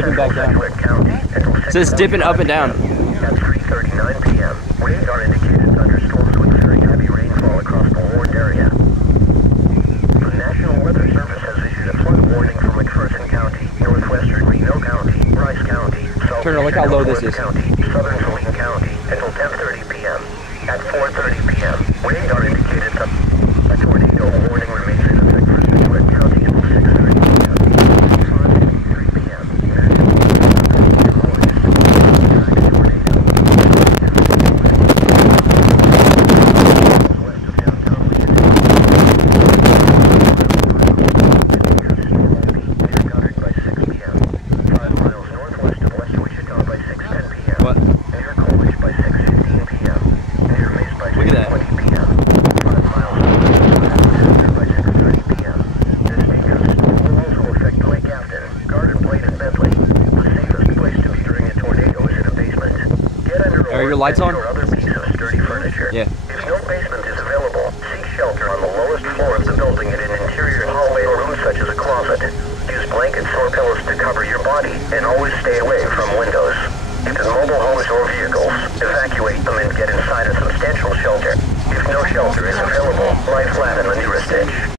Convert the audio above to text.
dipping back down. It says dipping up and down. At 3:39 p.m., radar indicated thunderstorms with very heavy rainfall across the warned area. The National Weather Service has issued a flood warning for McPherson County, northwestern Reno County, Rice County, Turner, look how low this is. County, southern Saline County until 10:30 p.m. At 4:30 p.m., radar indicated a tornado warning remains in effect for Scituate County until 6:30 p.m. 5:53 p.m. Are your lights on? Or other piece of sturdy furniture. Yeah. If no basement is available, seek shelter on the lowest floor of the building in an interior hallway or room such as a closet. Use blankets or pillows to cover your body, and always stay away from windows. If in mobile homes or vehicles, evacuate them and get inside a substantial shelter. If no shelter is available, lie flat in the nearest ditch.